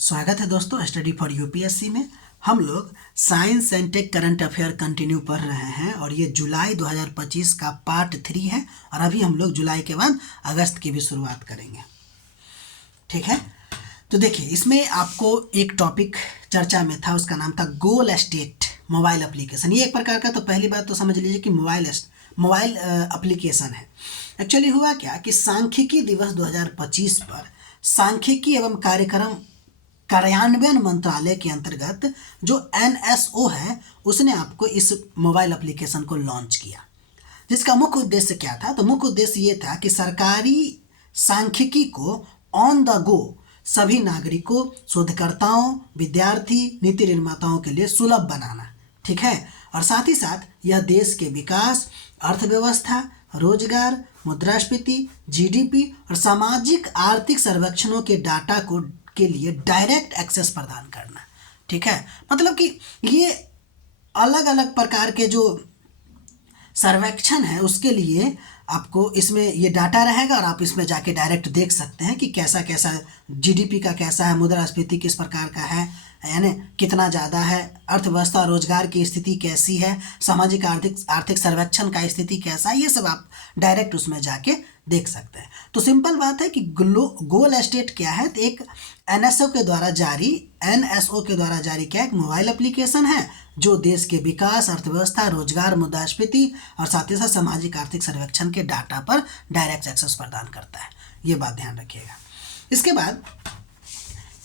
स्वागत है दोस्तों स्टडी फॉर यूपीएससी में। हम लोग science and take current affair continue पढ़ रहे हैं और ये जुलाई 2025 का पार्ट 3 है और अभी हम लोग जुलाई के बाद अगस्त की भी शुरुआत करेंगे। ठीक है, तो देखिए इसमें आपको एक टॉपिक चर्चा में था, उसका नाम था गोल एस्टेट मोबाइल एप्लीकेशन। ये एक प्रकार का, तो पहली बात तो समझ लीजिए कि मोबाइल एप्लीकेशन है। एक्चुअली हुआ क्या कि सांख्यिकी दिवस 2025 पर सांख्यिकी एवं कार्यक्रम कार्यान्वयन मंत्रालय के अंतर्गत जो NSO है उसने आपको इस मोबाइल एप्लीकेशन को लॉन्च किया, जिसका मुख्य उद्देश्य क्या था। तो मुख्य उद्देश्य ये था कि सरकारी सांख्यिकी को ऑन द गो सभी नागरिकों, शोधकर्ताओं, विद्यार्थी, नीति निर्माताओं के लिए सुलभ बनाना। ठीक है, और साथ ही साथ यह देश के विकास, अर्थव्यवस्था, रोजगार, मुद्रास्फीति, GDP और सामाजिक आर्थिक सर्वेक्षणों के डाटा के लिए डायरेक्ट एक्सेस प्रदान करना। ठीक है, मतलब कि ये अलग अलग प्रकार के जो सर्वेक्षण है उसके लिए आपको इसमें ये डाटा रहेगा और आप इसमें जाके डायरेक्ट देख सकते हैं कि कैसा कैसा GDP का कैसा है, मुद्रास्फीति किस प्रकार का है, यानी कितना ज़्यादा है, अर्थव्यवस्था रोजगार की स्थिति कैसी है, सामाजिक आर्थिक सर्वेक्षण का स्थिति कैसा है, ये सब आप डायरेक्ट उसमें जाके देख सकते हैं। तो सिंपल बात है कि गोल एस्टेट क्या है, तो एक NSO के द्वारा जारी क्या एक मोबाइल एप्लीकेशन है जो देश के विकास, अर्थव्यवस्था, रोजगार, मुद्रास्फीति और साथ ही साथ सामाजिक आर्थिक सर्वेक्षण के डाटा पर डायरेक्ट एक्सेस प्रदान करता है। ये बात ध्यान रखिएगा। इसके बाद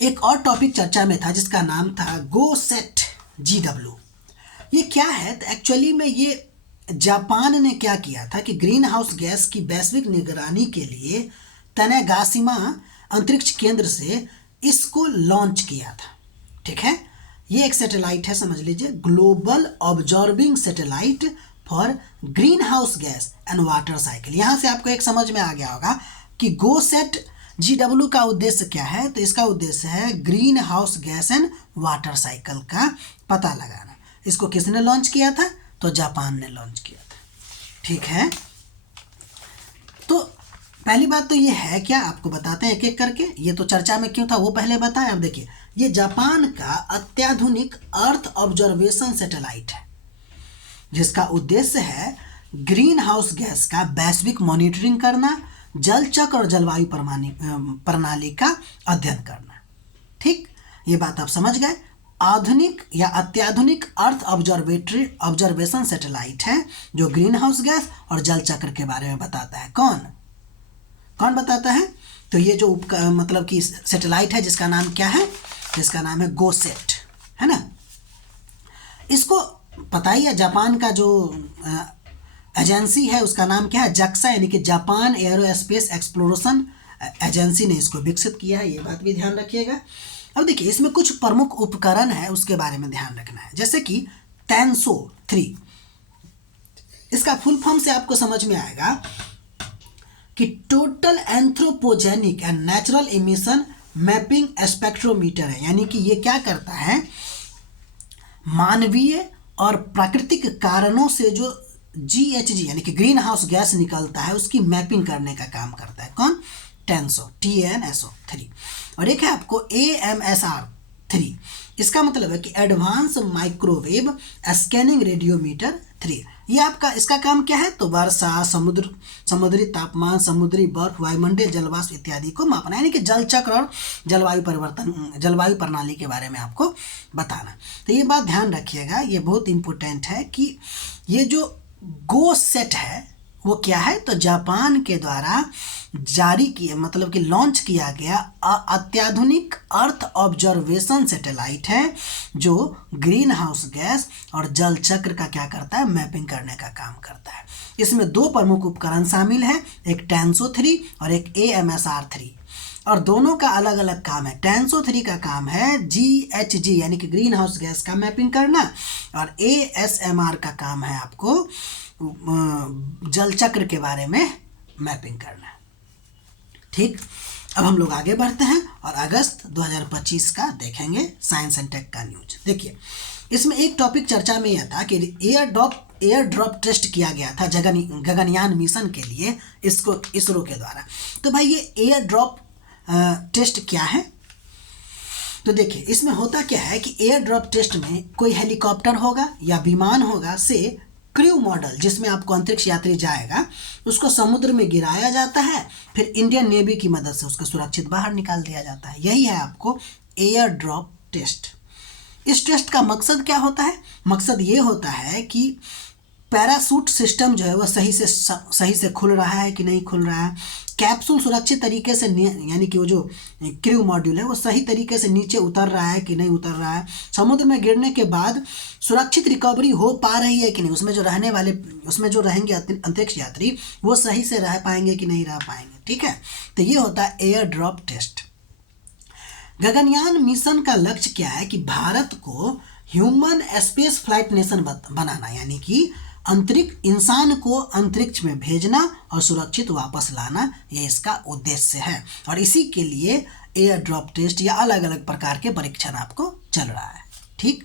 एक और टॉपिक चर्चा में था जिसका नाम था GoSat GW। ये क्या है, तो एक्चुअली में ये जापान ने क्या किया था कि ग्रीन हाउस गैस की वैश्विक निगरानी के लिए तनेगाशिमा अंतरिक्ष केंद्र से इसको लॉन्च किया था। ठीक है, ये एक सैटेलाइट है, समझ लीजिए, global observing satellite for green house gas and water cycle. यहाँ से आपको एक समझ में आ गया होगा कि GoSat GW का उद्देश्य क्या है। तो इसका उद्देश्य है green house gas and water cycle का पता लगाना। इसको किसने लॉन्च किया था, तो जापान ने लॉन्च किया था। ठीक है, तो पहली बात तो ये है, क्या आपको बताते हैं एक एक करके, ये तो चर्चा में क्यों था वो पहले बताएं। अब देखिए, ये जापान का अत्याधुनिक अर्थ ऑब्जर्वेशन सैटेलाइट है जिसका उद्देश्य है ग्रीन हाउस गैस का वैश्विक मॉनिटरिंग करना, जल चक्र और जलवायु प्रणाली का अध्ययन करना। ठीक, ये बात आप समझ गए। आधुनिक या अत्याधुनिक अर्थ ऑब्जर्वेशन सैटेलाइट है जो ग्रीन हाउस गैस और जल चक्र के बारे में बताता है। कौन बताता है, तो ये जो मतलब कि सैटेलाइट है जिसका नाम क्या है, जिसका नाम है GoSat, है ना। इसको पता ही है, जापान का जो एजेंसी है उसका नाम क्या है, JAXA, यानी कि जापान एयरोस्पेस एक्सप्लोरेशन एजेंसी ने इसको विकसित किया है। ये बात भी ध्यान रखिएगा। अब देखिए, इसमें कुछ प्रमुख उपकरण है उसके बारे में ध्यान रखना है, जैसे कि TANSO 3। इसका फुल फॉर्म से आपको समझ में आएगा कि total anthropogenic and natural emission mapping spectrometer है। यानी कि ये क्या करता है, मानवीय और प्राकृतिक कारणों से जो GHG यानी कि ग्रीन हाउस गैस निकलता है उसकी मैपिंग करने का काम करता है। कौन, TANSO 3। और एक है आपको AMSR 3। इसका मतलब है कि एडवांस माइक्रोवेव स्कैनिंग रेडियोमीटर 3। ये आपका इसका काम क्या है, तो वर्षा, समुद्री तापमान, समुद्री बर्फ, वायुमंडलीय जलवाष्प इत्यादि को मापना, यानी कि जल चक्र और जलवायु प्रणाली के बारे में आपको बताना। तो ये बात ध्यान रखिएगा, ये बहुत इंपॉर्टेंट है कि ये जो GoSat है वो क्या है, तो जापान के द्वारा जारी किया, मतलब कि लॉन्च किया गया अत्याधुनिक अर्थ ऑब्जर्वेशन सैटेलाइट है जो ग्रीन हाउस गैस और जल चक्र का क्या करता है, मैपिंग करने का काम करता है। इसमें दो प्रमुख उपकरण शामिल हैं, एक TANSO 3 और एक AMSR 3, और दोनों का अलग अलग काम है। TANSO 3 का काम है GHG यानी कि ग्रीन हाउस गैस का मैपिंग करना, और ASMR का काम है आपको जल चक्र के बारे में मैपिंग करना। ठीक, अब हम लोग आगे बढ़ते हैं और अगस्त 2025 का देखेंगे साइंस एंड टेक का न्यूज। देखिए, इसमें एक टॉपिक चर्चा में यह था कि एयर ड्रॉप टेस्ट किया गया था गगनयान मिशन के लिए इसरो के द्वारा। तो भाई ये एयर ड्रॉप टेस्ट क्या है, तो देखिए इसमें होता क्या है कि एयर ड्रॉप टेस्ट में कोई हेलीकॉप्टर होगा या विमान होगा से क्रू मॉडल जिसमें आपको अंतरिक्ष यात्री जाएगा उसको समुद्र में गिराया जाता है, फिर इंडियन नेवी की मदद से उसको सुरक्षित बाहर निकाल दिया जाता है। यही है आपको एयर ड्रॉप टेस्ट। इस टेस्ट का मकसद क्या होता है? मकसद ये होता है कि पैरासूट सिस्टम जो है वह सही से खुल रहा है कि नहीं खुल रहा है, कैप्सूल सुरक्षित तरीके से यानी कि वो जो क्रू मॉड्यूल है वो सही तरीके से नीचे उतर रहा है कि नहीं उतर रहा है, समुद्र में गिरने के बाद सुरक्षित रिकवरी हो पा रही है कि नहीं, उसमें जो रहेंगे अंतरिक्ष यात्री वो सही से रह पाएंगे कि नहीं रह पाएंगे। ठीक है, तो ये होता है air drop test. Gaganyaan mission का लक्ष्य क्या है कि भारत को ह्यूमन स्पेस फ्लाइट नेशन बनाना, यानी कि इंसान को अंतरिक्ष में भेजना और सुरक्षित वापस लाना, ये इसका उद्देश्य है। और इसी के लिए एयर ड्रॉप टेस्ट या अलग अलग प्रकार के परीक्षण आपको चल रहा है। ठीक,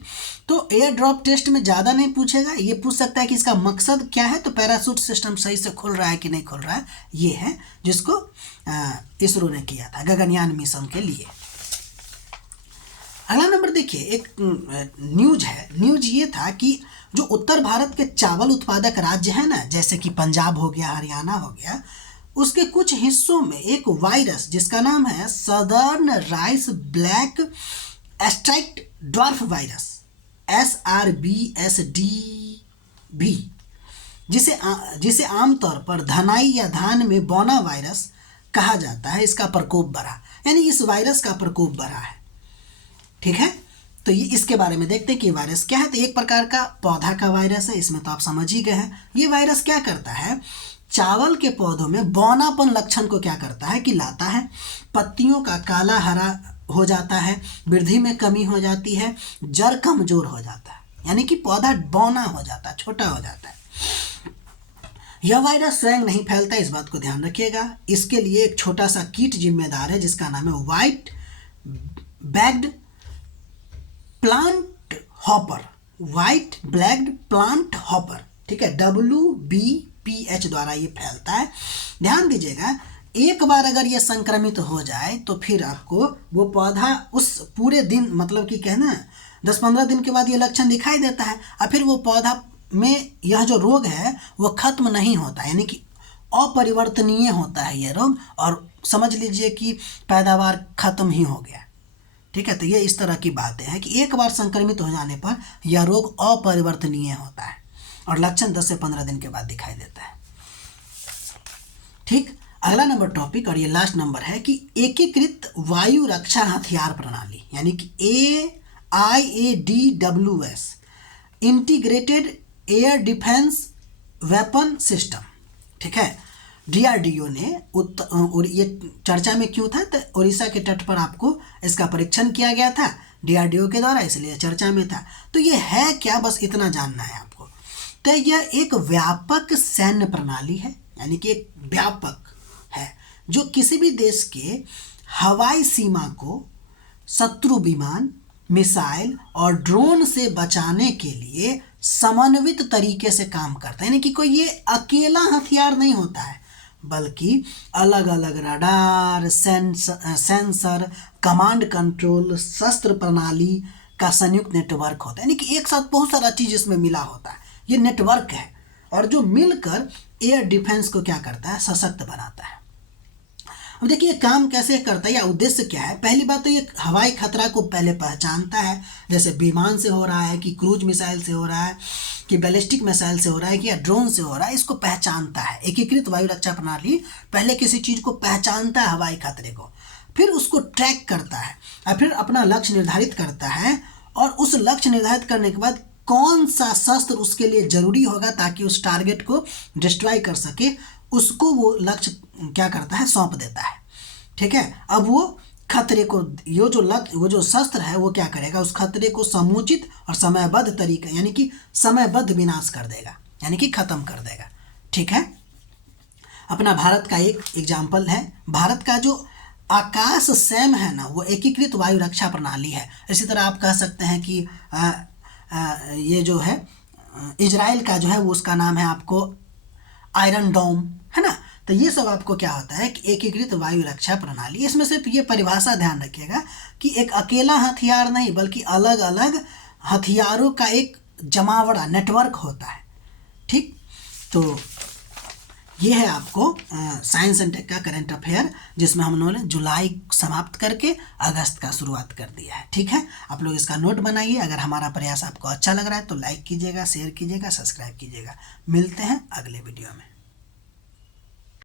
तो एयर ड्रॉप टेस्ट में ज़्यादा नहीं पूछेगा, ये पूछ सकता है कि इसका मकसद क्या है, तो पैरासूट सिस्टम सही से खुल रहा है कि नहीं खुल रहा है, ये है जिसको इसरो ने किया था गगनयान मिशन के लिए। अगला नंबर देखिए, एक न्यूज है। न्यूज ये था कि जो उत्तर भारत के चावल उत्पादक राज्य हैं ना, जैसे कि पंजाब हो गया, हरियाणा हो गया, उसके कुछ हिस्सों में एक वायरस जिसका नाम है southern rice black स्ट्राइक्ड dwarf virus SRBSDV, जिसे आमतौर पर धनाई या धान में बौना वायरस कहा जाता है, इसका प्रकोप बढ़ा, यानी इस वायरस का प्रकोप बढ़ा है। ठीक है, तो ये इसके बारे में देखते हैं कि वायरस क्या है। तो एक प्रकार का पौधा का वायरस है, इसमें तो आप समझ ही गए हैं। ये वायरस क्या करता है, चावल के पौधों में बौनापन लक्षण को क्या करता है कि लाता है, पत्तियों का काला हरा हो जाता है, वृद्धि में कमी हो जाती है, जड़ कमजोर हो जाता है, यानी कि पौधा बौना हो जाता है, छोटा हो जाता है। यह वायरस स्वयं नहीं फैलता, इस बात को ध्यान रखिएगा। इसके लिए एक छोटा सा कीट जिम्मेदार है जिसका नाम है व्हाइट बैग्ड प्लांट हॉपर। ठीक है, WBPH द्वारा ये फैलता है। ध्यान दीजिएगा, एक बार अगर ये संक्रमित हो जाए तो फिर आपको वो पौधा उस पूरे दिन, मतलब कि कहना 10-15 दिन के बाद ये लक्षण दिखाई देता है, और फिर वो पौधा में यह जो रोग है वो खत्म नहीं होता, यानी कि अपरिवर्तनीय होता है ये रोग, और समझ लीजिए कि पैदावार खत्म ही हो गया। ठीक है, तो ये इस तरह की बातें हैं कि एक बार संक्रमित हो जाने पर यह रोग अपरिवर्तनीय होता है और लक्षण 10 से 15 दिन के बाद दिखाई देता है। ठीक, अगला नंबर टॉपिक और ये लास्ट नंबर है कि एकीकृत वायु रक्षा हथियार प्रणाली, यानी कि IADWS, integrated air defence weapon system. ठीक है, DRDO ने और ये चर्चा में क्यों था, तो उड़ीसा के तट पर आपको इसका परीक्षण किया गया था DRDO के द्वारा, इसलिए चर्चा में था। तो ये है क्या, बस इतना जानना है आपको। तो यह एक व्यापक सैन्य प्रणाली है, यानी कि एक व्यापक है जो किसी भी देश के हवाई सीमा को शत्रु विमान, मिसाइल और ड्रोन से बचाने के लिए समन्वित तरीके से काम करता है, यानी कि कोई ये अकेला हथियार नहीं होता है, बल्कि अलग अलग रडार, सेंसर, कमांड कंट्रोल, शस्त्र प्रणाली का संयुक्त नेटवर्क होता है, यानी कि एक साथ बहुत सारा चीज़ इसमें मिला होता है। ये नेटवर्क है और जो मिलकर एयर डिफेंस को क्या करता है, सशक्त बनाता है। अब देखिए काम कैसे करता है या उद्देश्य क्या है। पहली बात तो ये हवाई खतरा को पहले पहचानता है, जैसे विमान से हो रहा है कि क्रूज मिसाइल से हो रहा है कि बैलिस्टिक मिसाइल से हो रहा है कि या ड्रोन से हो रहा है, इसको पहचानता है। एकीकृत वायु रक्षा प्रणाली पहले किसी चीज़ को पहचानता है, हवाई खतरे को, फिर उसको ट्रैक करता है और फिर अपना लक्ष्य निर्धारित करता है, और उस लक्ष्य निर्धारित करने के बाद कौन सा शस्त्र उसके लिए ज़रूरी होगा ताकि उस टारगेट को डिस्ट्रॉय कर सके, उसको वो लक्ष्य क्या करता है, सौंप देता है। ठीक है, अब वो खतरे को, वो जो शस्त्र है वो क्या करेगा, उस खतरे को समुचित और समयबद्ध तरीके, यानी कि समयबद्ध विनाश कर देगा, यानी कि खत्म कर देगा। ठीक है, अपना भारत का एक एग्जाम्पल है, भारत का जो आकाश सैम है ना, वो एकीकृत वायु रक्षा प्रणाली है। इसी तरह आप कह सकते हैं कि ये जो है इजराइल का जो है वो उसका नाम है आपको आयरन डोम, है ना। तो ये सब आपको क्या होता है कि एकीकृत वायु रक्षा प्रणाली। इसमें सिर्फ ये परिभाषा ध्यान रखिएगा कि एक अकेला हथियार नहीं बल्कि अलग अलग हथियारों का एक जमावड़ा नेटवर्क होता है। ठीक, तो ये है आपको साइंस एंड टेक का करंट अफेयर, जिसमें हम लोगों ने जुलाई समाप्त करके अगस्त का शुरुआत कर दिया है। ठीक है, आप लोग इसका नोट बनाइए। अगर हमारा प्रयास आपको अच्छा लग रहा है तो लाइक कीजिएगा, शेयर कीजिएगा, सब्सक्राइब कीजिएगा। मिलते हैं अगले वीडियो में।